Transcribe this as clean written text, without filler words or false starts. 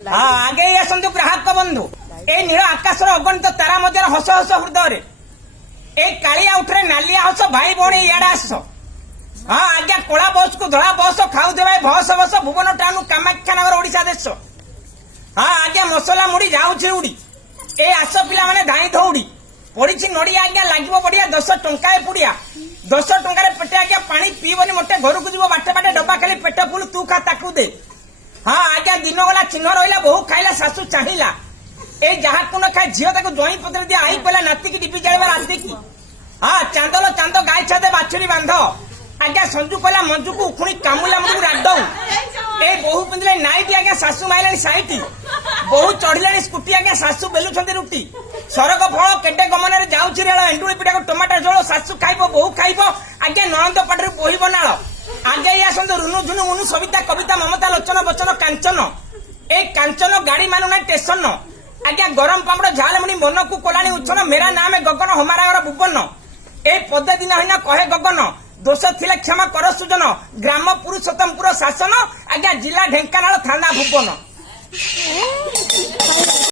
हाँ आगे आसतु ग्राहक बंधु ए नील आकाश अगणित तारा मध्य हस हस हृदय ए कालिया उठे नालिया हस भाई भौणी इे आस हाँ आज्ञा कला बस को धला बस खाऊ बस बस भुवन टाउन कामाख्या नगर ओडिशा देश हाँ आज्ञा मसला मुड़ी जाऊे उड़ी ए आस पिला माने धाई दौड़ी पड़ी नड़िया आज्ञा लगे बढ़िया 10 टंका पुड़िया 10 टंकार पेटे आज्ञा पानी पीबनी मोटे घर को जीव बाटे बाटे डब्बा खाली पेट फुल तू खा ताकू दे हाँ आज्ञा दिन गला चिन्ह रहा बहु खाइला शाशु चाहिला ए जहा को न खाए झील जई पत्र दिया आई पहला नाती की डिपी जाए राति की हाँ चांदलो चांद गाय छादे बाछुरी बांध आज्ञा संजू कहला मंजू को उखुणी कामुला मुझे रागदौ ए बहु पिंधले नाइटी आज्ञा शाशु माइलानी साइटी बहु चढ़िलानी स्कूटी आज्ञा शाशु बेलुछंती रुटी सरग फल केटे गमन जाऊँगी रेल एंडुड़ी पिठा को टमाटर झोल शाशु खाइब बहु खाइब आज्ञा नणंद पाटर बोहिब नाल आगे आसतु रुनु झुनु मुनु सविता कविता ममता लोचन बचन कांचन ए कांचन गाड़ी मानुना स्टेशन आज्ञा गरम पापड़ झाल मुनि मन को कोलानी उछन मेरा नाम है गगन हमारा घर भुवन ए पदे दिन है कहे गगन दोष थिले क्षमा कर सुजन ग्राम पुरुषोत्तमपुर शासन आज्ञा जिला ढेंकानाल थाना भुवन।